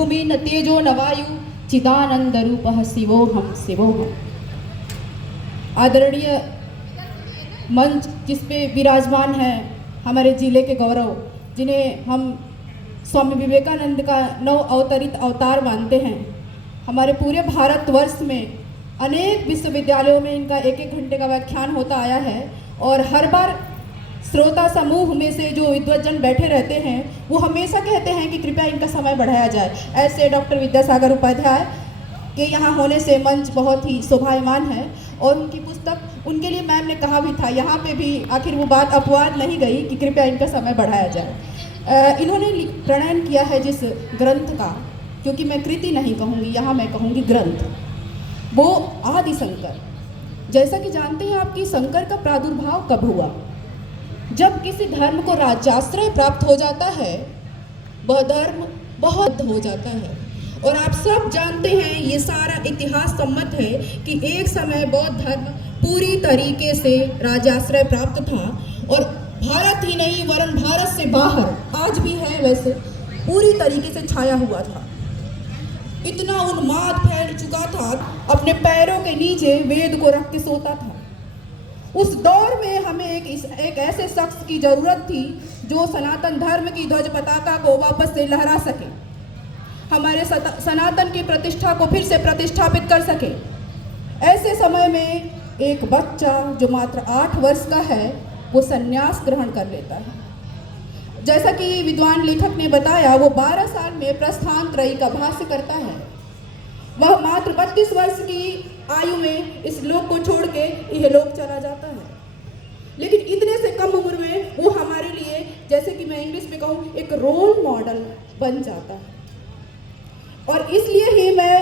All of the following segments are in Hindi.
भूमि न तेजो न वायु चिदानंद रूपः शिवोहम शिवोहम। आदरणीय मंच जिस पे विराजमान है हमारे जिले के गौरव, जिन्हें हम स्वामी विवेकानंद का नव अवतरित अवतार मानते हैं। हमारे पूरे भारतवर्ष में अनेक विश्वविद्यालयों में इनका एक एक घंटे का व्याख्यान होता आया है और हर बार श्रोता समूह में से जो विद्वज्जन बैठे रहते हैं वो हमेशा कहते हैं कि कृपया इनका समय बढ़ाया जाए। ऐसे डॉक्टर विद्यासागर उपाध्याय के यहाँ होने से मंच बहुत ही शोभायमान है और उनकी पुस्तक, उनके लिए मैम ने कहा भी था, यहाँ पे भी आखिर वो बात अपवाद नहीं गई कि कृपया इनका समय बढ़ाया जाए। इन्होंने प्रणयन किया है जिस ग्रंथ का, क्योंकि मैं कृति नहीं कहूँगी, यहाँ मैं कहूँगी ग्रंथ, वो आदि शंकर। जैसा कि जानते हैं आप कि शंकर का प्रादुर्भाव कब हुआ? जब किसी धर्म को राज्याश्रय प्राप्त हो जाता है वह धर्म बहुत हो जाता है। और आप सब जानते हैं, ये सारा इतिहास सम्मत है कि एक समय बौद्ध धर्म पूरी तरीके से राज्याश्रय प्राप्त था और भारत ही नहीं वरन भारत से बाहर, आज भी है वैसे, पूरी तरीके से छाया हुआ था। इतना उन्माद फैल चुका था, अपने पैरों के नीचे वेद को रख के सोता था। उस दौर में हमें एक ऐसे शख्स की जरूरत थी जो सनातन धर्म की ध्वज पताका को वापस से लहरा सके, हमारे सनातन की प्रतिष्ठा को फिर से प्रतिष्ठापित कर सके। ऐसे समय में एक बच्चा जो मात्र 8 वर्ष का है वो संन्यास ग्रहण कर लेता है। जैसा कि विद्वान लेखक ने बताया, वो 12 साल में प्रस्थान त्रयी का भाष्य करता है। वह मात्र 32 वर्ष की आयु में इस लोक को छोड़ के यह लोक चला जाता है। लेकिन इतने से कम उम्र में वो हमारे लिए, जैसे कि मैं इंग्लिश में कहूँ, एक रोल मॉडल बन जाता है। और इसलिए ही मैं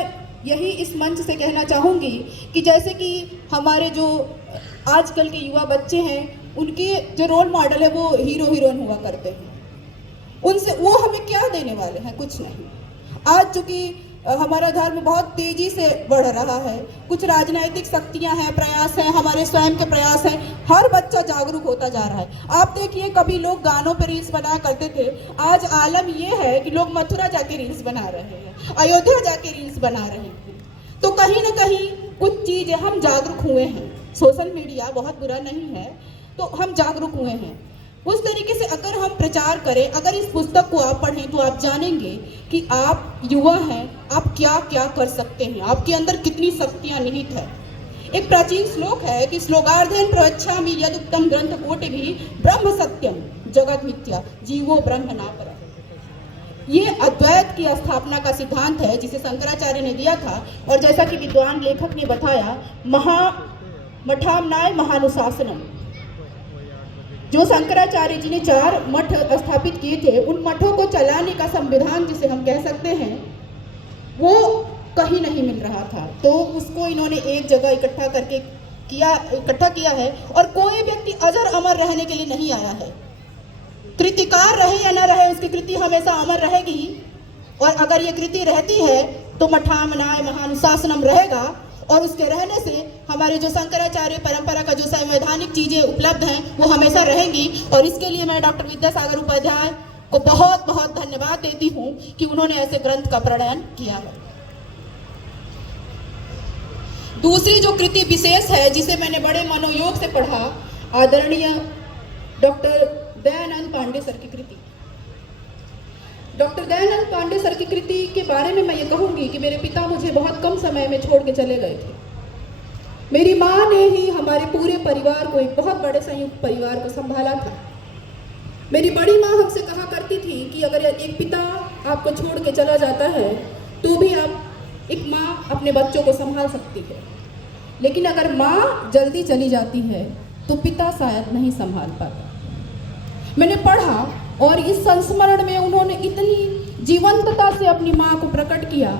यही इस मंच से कहना चाहूँगी कि जैसे कि हमारे जो आजकल के युवा बच्चे हैं, उनके जो रोल मॉडल है वो हीरो हीरोइन हुआ करते हैं। उनसे वो हमें क्या देने वाले हैं? कुछ नहीं। आज चूँकि हमारा धर्म बहुत तेजी से बढ़ रहा है, कुछ राजनीतिक शक्तियां हैं, प्रयास हैं, हमारे स्वयं के प्रयास हैं, हर बच्चा जागरूक होता जा रहा है। आप देखिए, कभी लोग गानों पर रील्स बनाया करते थे, आज आलम ये है कि लोग मथुरा जाके रील्स बना रहे हैं, अयोध्या जाके रील्स बना रहे हैं। तो कहीं ना कहीं कुछ चीज़ें हम जागरूक हुए हैं। सोशल मीडिया बहुत बुरा नहीं है, तो हम जागरूक हुए हैं। उस तरीके से अगर हम प्रचार करें, अगर इस पुस्तक को आप पढ़ें तो आप जानेंगे कि आप युवा हैं, आप क्या क्या कर सकते हैं, आपके अंदर कितनी शक्तियां निहित है। एक प्राचीन श्लोक है कि श्लोकार्धेन प्रवक्ष्यामि यदुक्तम ग्रंथ कोटिभिः ब्रह्म सत्यम जगत मिथ्या जीवो ब्रह्म न परः। ये अद्वैत की स्थापना का सिद्धांत है जिसे शंकराचार्य ने दिया था। और जैसा कि विद्वान लेखक ने बताया, मठामनाय महानुशासनम, जो शंकराचार्य जी ने 4 मठ स्थापित किए थे, उन मठों को चलाने का संविधान जिसे हम कह सकते हैं, वो कहीं नहीं मिल रहा था। तो उसको इन्होंने एक जगह इकट्ठा किया है। और कोई व्यक्ति अजर अमर रहने के लिए नहीं आया है। कृतिकार रहे या न रहे, उसकी कृति हमेशा अमर रहेगी। और अगर ये कृति रहती है तो मठामनाय महानुशासनम रहेगा, और उसके रहने से हमारे जो शंकराचार्य परंपरा का जो संवैधानिक चीज़ें उपलब्ध हैं वो हमेशा रहेंगी। और इसके लिए मैं डॉक्टर विद्यासागर उपाध्याय को बहुत बहुत धन्यवाद देती हूँ कि उन्होंने ऐसे ग्रंथ का प्रणयन किया है। दूसरी जो कृति विशेष है जिसे मैंने बड़े मनोयोग से पढ़ा, आदरणीय डॉक्टर दयानंद पांडे सर की कृति। डॉक्टर दयानंद पांडे सर की कृति के बारे में मैं ये कहूँगी कि मेरे पिता मुझे बहुत कम समय में छोड़ के चले गए थे। मेरी माँ ने ही हमारे पूरे परिवार को, एक बहुत बड़े संयुक्त परिवार को संभाला था। मेरी बड़ी माँ हमसे कहा करती थी कि अगर एक पिता आपको छोड़ के चला जाता है तो भी एक माँ अपने बच्चों को संभाल सकती है, लेकिन अगर माँ जल्दी चली जाती है तो पिता शायद नहीं संभाल पाता। मैंने पढ़ा और इस संस्मरण में उन्होंने इतनी जीवंतता से अपनी माँ को प्रकट किया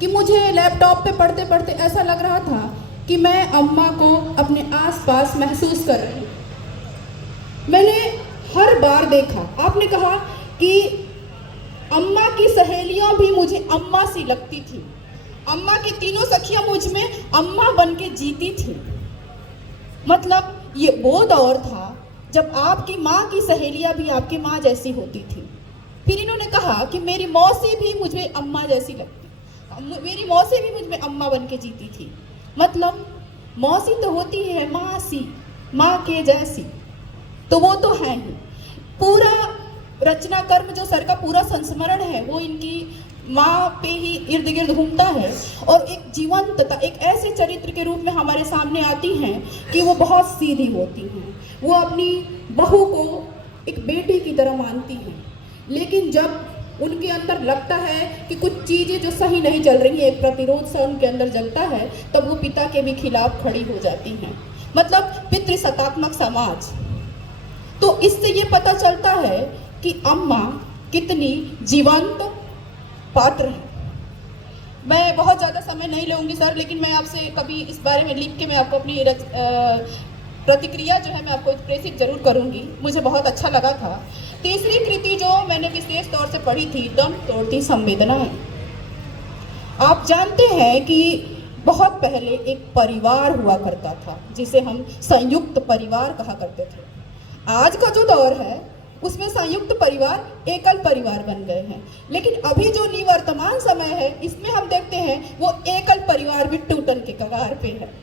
कि मुझे लैपटॉप पे पढ़ते पढ़ते ऐसा लग रहा था कि मैं अम्मा को अपने आसपास महसूस कर रही हूँ। मैंने हर बार देखा, आपने कहा कि अम्मा की सहेलियाँ भी मुझे अम्मा सी लगती थी, अम्मा की तीनों सखियाँ मुझ में अम्मा बन के जीती थी। मतलब ये वो दौर था जब आपकी माँ की सहेलियाँ भी आपकी माँ जैसी होती थी। फिर इन्होंने कहा कि मेरी मौसी भी मुझे अम्मा जैसी लगती, मेरी मौसी भी मुझ में अम्मा बन के जीती थी। मतलब मौसी तो होती है मासी, माँ के जैसी, तो वो तो है ही। पूरा रचना कर्म जो सर का पूरा संस्मरण है वो इनकी माँ पे ही इर्द गिर्द घूमता है, और एक जीवंतता, एक ऐसे चरित्र के रूप में हमारे सामने आती हैं कि वो बहुत सीधी होती हैं। वो अपनी बहू को एक बेटी की तरह मानती हैं, लेकिन जब उनके अंदर लगता है कि कुछ चीज़ें जो सही नहीं चल रही हैं, एक प्रतिरोध सा उनके अंदर जगता है, तब वो पिता के भी खिलाफ खड़ी हो जाती हैं। मतलब पितृसत्तात्मक समाज। तो इससे ये पता चलता है कि अम्मा कितनी जीवंत पात्र है। मैं बहुत ज़्यादा समय नहीं लूँगी सर, लेकिन मैं आपसे कभी इस बारे में लिख के मैं आपको अपनी प्रतिक्रिया जो है मैं आपको प्रेषित जरूर करूँगी। मुझे बहुत अच्छा लगा था। तीसरी कृति जो मैंने विशेष तौर से पढ़ी थी, दम तोड़ती संवेदनाएं। आप जानते हैं कि बहुत पहले एक परिवार हुआ करता था जिसे हम संयुक्त परिवार कहा करते थे। आज का जो दौर है उसमें संयुक्त परिवार एकल परिवार बन गए हैं, लेकिन अभी जो निवर्तमान समय है इसमें हम देखते हैं वो एकल परिवार भी टूटन के कगार पे है।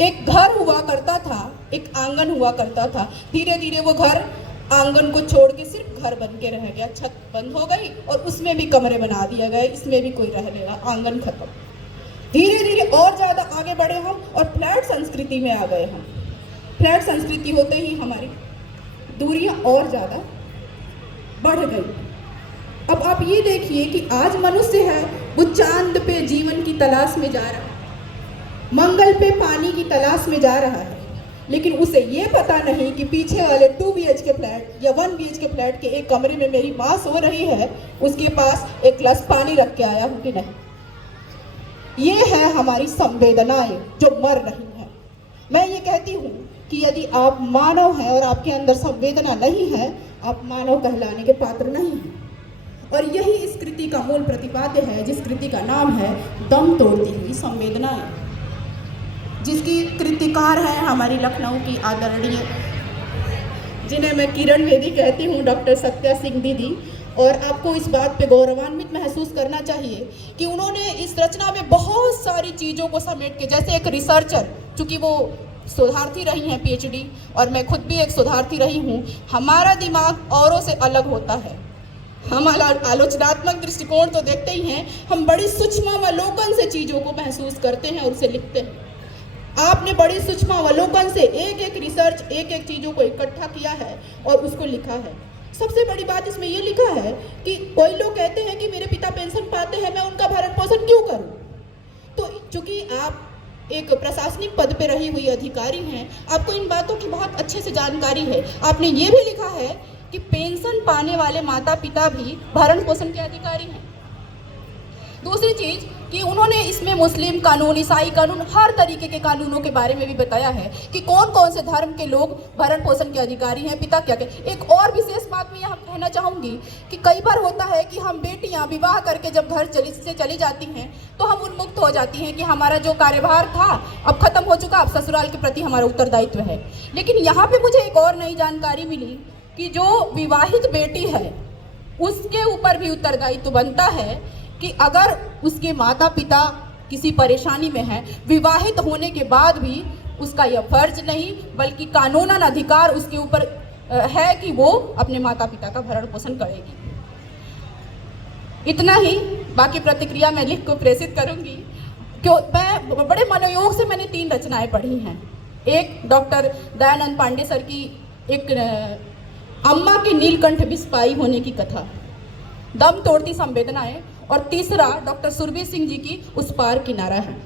एक घर हुआ करता था, एक आंगन हुआ करता था, धीरे धीरे वो घर आंगन को छोड़ के सिर्फ घर बन के रह गया, छत बंद हो गई और उसमें भी कमरे बना दिए गए, इसमें भी कोई रह लेगा, आंगन खत्म। धीरे धीरे और ज़्यादा आगे बढ़े हम और फ्लैट संस्कृति में आ गए हम। फ्लैट संस्कृति होते ही हमारी दूरियां और ज़्यादा बढ़ गई। अब आप ये देखिए कि आज मनुष्य है वो चांद पे जीवन की तलाश में जा रहा है, मंगल पे पानी की तलाश में जा रहा है, लेकिन उसे ये पता नहीं कि पीछे वाले 2 BHK फ्लैट या 1 BHK फ्लैट के एक कमरे में मेरी माँ सो रही है, उसके पास एक गिलास पानी रख के आया हूँ कि नहीं। ये है हमारी संवेदनाएं जो मर रही हैं। मैं ये कहती हूँ कि यदि आप मानव हैं और आपके अंदर संवेदना नहीं है, आप मानव कहलाने के पात्र नहीं हैं। और यही इस कृति का मूल प्रतिपाद्य है, जिस कृति का नाम है दम तोड़ती हुई संवेदनाएं, जिसकी कृतिकार है हमारी लखनऊ की आदरणीय, जिन्हें मैं किरण बेदी कहती हूँ, डॉक्टर सत्या सिंह दीदी। और आपको इस बात पे गौरवान्वित महसूस करना चाहिए कि उन्होंने इस रचना में बहुत सारी चीज़ों को समेट के, जैसे एक रिसर्चर, चूँकि वो शोधार्थी रही हैं PhD और मैं खुद भी एक शोधार्थी रही हूँ, हमारा दिमाग औरों से अलग होता है। हम आलोचनात्मक दृष्टिकोण तो देखते ही हैं, हम बड़ी सूक्ष्मावलोकन से चीज़ों को महसूस करते हैं और उसे लिखते हैं। आपने बड़ी सूक्ष्मावलोकन से एक एक रिसर्च, एक एक चीज़ों को इकट्ठा किया है और उसको लिखा है। सबसे बड़ी बात इसमें ये लिखा है कि कोई लोग कहते हैं कि मेरे पिता पेंशन पाते हैं, मैं उनका भरण पोषण क्यों करूं? तो चूंकि आप एक प्रशासनिक पद पे रही हुई अधिकारी हैं, आपको इन बातों की बहुत अच्छे से जानकारी है। आपने ये भी लिखा है कि पेंशन पाने वाले माता पिता भी भरण पोषण के अधिकारी हैं। दूसरी चीज़ कि उन्होंने इसमें मुस्लिम कानून, ईसाई कानून, हर तरीके के कानूनों के बारे में भी बताया है कि कौन कौन से धर्म के लोग भरण पोषण के अधिकारी हैं, पिता क्या क्या। एक और विशेष बात मैं यहाँ कहना चाहूँगी कि कई बार होता है कि हम बेटियाँ विवाह करके जब घर से चली जाती हैं तो हम उन्मुक्त हो जाती हैं कि हमारा जो कार्यभार था अब खत्म हो चुका, अब ससुराल के प्रति हमारा उत्तरदायित्व है। लेकिन यहाँ पर मुझे एक और नई जानकारी मिली कि जो विवाहित बेटी है उसके ऊपर भी उत्तरदायित्व बनता है कि अगर उसके माता पिता किसी परेशानी में हैं, विवाहित होने के बाद भी उसका यह फर्ज नहीं बल्कि कानूनन अधिकार उसके ऊपर है कि वो अपने माता पिता का भरण पोषण करेगी। इतना ही, बाकी प्रतिक्रिया मैं लिख को प्रेषित करूंगी। क्यों मैं बड़े मनोयोग से मैंने 3 रचनाएं पढ़ी हैं। एक डॉक्टर दयानंद पांडे सर की एक अम्मा की नीलकंठ बिस्पाई होने की कथा, दम तोड़ती संवेदनाएं, और तीसरा डॉक्टर सुरभि सिंह जी की उस पार किनारा है।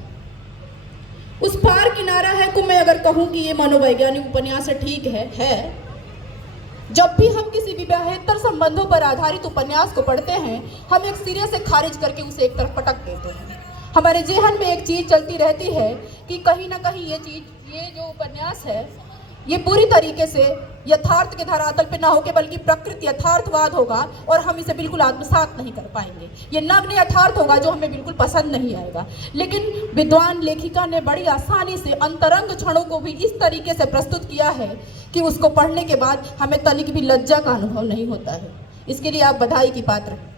उस पार किनारा है को मैं अगर कहूँ कि ये मनोवैज्ञानिक उपन्यास है, ठीक है। जब भी हम किसी विवाहेतर संबंधों पर आधारित उपन्यास को पढ़ते हैं, हम एक सिरे से खारिज करके उसे एक तरफ पटक देते हैं। हमारे जेहन में एक चीज़ चलती रहती है कि कहीं ना कहीं ये जो उपन्यास है ये पूरी तरीके से यथार्थ के धरातल पे ना होके बल्कि प्रकृति यथार्थवाद होगा और हम इसे बिल्कुल आत्मसात नहीं कर पाएंगे। ये नग्न यथार्थ होगा जो हमें बिल्कुल पसंद नहीं आएगा। लेकिन विद्वान लेखिका ने बड़ी आसानी से अंतरंग क्षणों को भी इस तरीके से प्रस्तुत किया है कि उसको पढ़ने के बाद हमें तनिक भी लज्जा का अनुभव नहीं होता है। इसके लिए आप बधाई की पात्र हैं।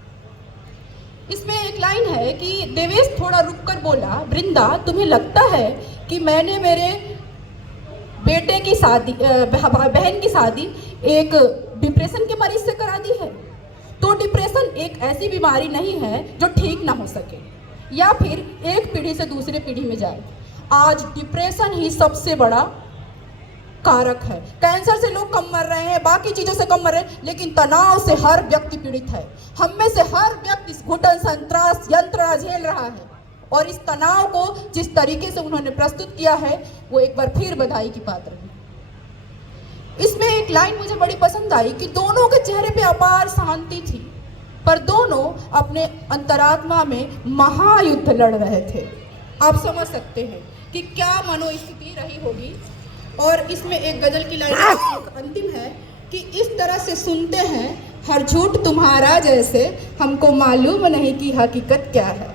इसमें एक लाइन है कि देवेश थोड़ा रुककर बोला, वृंदा तुम्हें लगता है कि मैंने मेरे बेटे की शादी बहन की शादी एक डिप्रेशन के मरीज से करा दी है? तो डिप्रेशन एक ऐसी बीमारी नहीं है जो ठीक ना हो सके या फिर एक पीढ़ी से दूसरे पीढ़ी में जाए। आज डिप्रेशन ही सबसे बड़ा कारक है। कैंसर से लोग कम मर रहे हैं, बाकी चीज़ों से कम मर रहे हैं, लेकिन तनाव से हर व्यक्ति पीड़ित है। हम में से हर व्यक्ति इस घुटन, संत्रास, यंत्रणा झेल रहा है और इस तनाव को जिस तरीके से उन्होंने प्रस्तुत किया है वो एक बार फिर बधाई की पात्र है। इसमें एक लाइन मुझे बड़ी पसंद आई कि दोनों के चेहरे पे अपार शांति थी, पर दोनों अपने अंतरात्मा में महायुद्ध लड़ रहे थे। आप समझ सकते हैं कि क्या मनोस्थिति रही होगी। और इसमें एक गजल की लाइन अंतिम है कि इस तरह से सुनते हैं हर झूठ तुम्हारा जैसे, हमको मालूम नहीं कि हकीकत क्या है।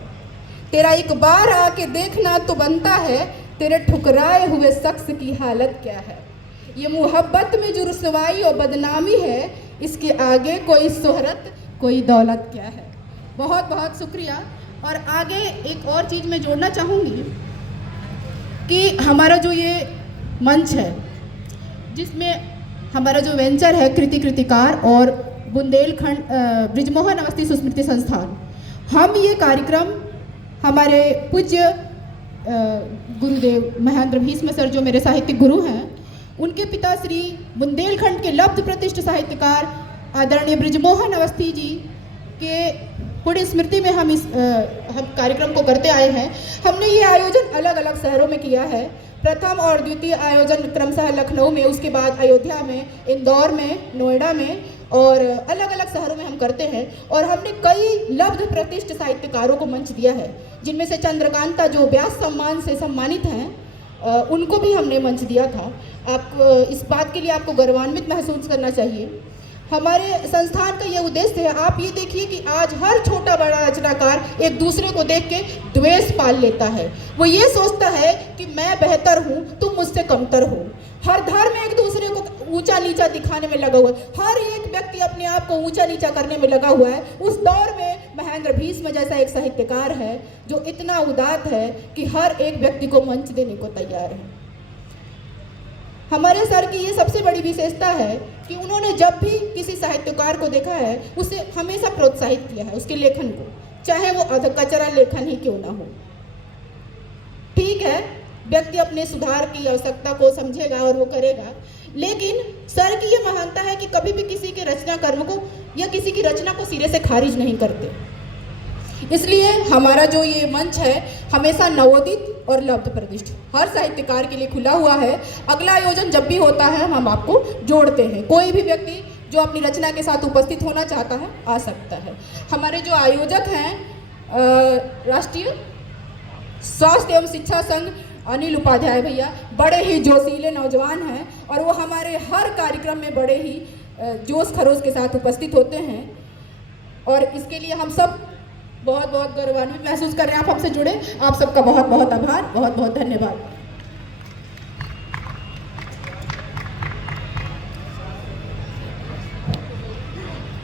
तेरा एक बार आके देखना तो बनता है, तेरे ठुकराए हुए शख्स की हालत क्या है। ये मोहब्बत में जो रुसवाई और बदनामी है, इसके आगे कोई शोहरत कोई दौलत क्या है। बहुत बहुत शुक्रिया। और आगे एक और चीज़ मैं जोड़ना चाहूँगी कि हमारा जो ये मंच है जिसमें हमारा जो वेंचर है कृति कृतिकार और बुंदेलखंड बृजमोहन अवस्थी सुस्मृति संस्थान, हम ये कार्यक्रम हमारे पूज्य गुरुदेव महेंद्र भीष्म सर जो मेरे साहित्यिक गुरु हैं, उनके पिता श्री बुंदेलखंड के लब्ध प्रतिष्ठित साहित्यकार आदरणीय बृजमोहन अवस्थी जी के पुण्य स्मृति में हम कार्यक्रम को करते आए हैं। हमने ये आयोजन अलग अलग शहरों में किया है। प्रथम और द्वितीय आयोजन क्रमशः लखनऊ में, उसके बाद अयोध्या में, इंदौर में, नोएडा में और अलग अलग शहरों में हम करते हैं। और हमने कई लब्ध प्रतिष्ठित साहित्यकारों को मंच दिया है, जिनमें से चंद्रकांता जो व्यास सम्मान से सम्मानित हैं, उनको भी हमने मंच दिया था। आप इस बात के लिए आपको गौरवान्वित महसूस करना चाहिए। हमारे संस्थान का ये उद्देश्य है, आप ये देखिए कि आज हर छोटा बड़ा रचनाकार एक दूसरे को देख के द्वेष पाल लेता है। वो ये सोचता है कि मैं बेहतर हूँ, तुम मुझसे कमतर हो। हर धर्म एक दूसरे को ऊंचा नीचा दिखाने में लगा हुआ है। हर एक व्यक्ति अपने आप को ऊंचा नीचा करने में लगा हुआ है। उस दौर में महेंद्र भीष्म जैसा एक साहित्यकार है जो इतना उदात्त है कि हर एक व्यक्ति को मंच देने को तैयार है। हमारे सर की ये सबसे बड़ी विशेषता है कि उन्होंने जब भी किसी साहित्यकार को देखा है उसे हमेशा प्रोत्साहित किया है उसके लेखन को, चाहे वो अधकचरा लेखन ही क्यों ना हो। ठीक है, व्यक्ति अपने सुधार की आवश्यकता को समझेगा और वो करेगा, लेकिन सर की ये महानता है कि कभी भी किसी के रचना कर्म को या किसी की रचना को सिरे से खारिज नहीं करते। इसलिए हमारा जो ये मंच है हमेशा नवोदित और लब्ध प्रतिष्ठित हर साहित्यकार के लिए खुला हुआ है। अगला आयोजन जब भी होता है हम आपको जोड़ते हैं। कोई भी व्यक्ति जो अपनी रचना के साथ उपस्थित होना चाहता है आ सकता है। हमारे जो आयोजक हैं राष्ट्रीय स्वास्थ्य एवं शिक्षा संघ अनिल उपाध्याय भैया, बड़े ही जोशीले नौजवान हैं और वो हमारे हर कार्यक्रम में बड़े ही जोश खरोश के साथ उपस्थित होते हैं और इसके लिए हम सब बहुत बहुत गौरवान्वित महसूस कर रहे हैं। आप हमसे जुड़े, आप सबका बहुत बहुत आभार, बहुत बहुत धन्यवाद।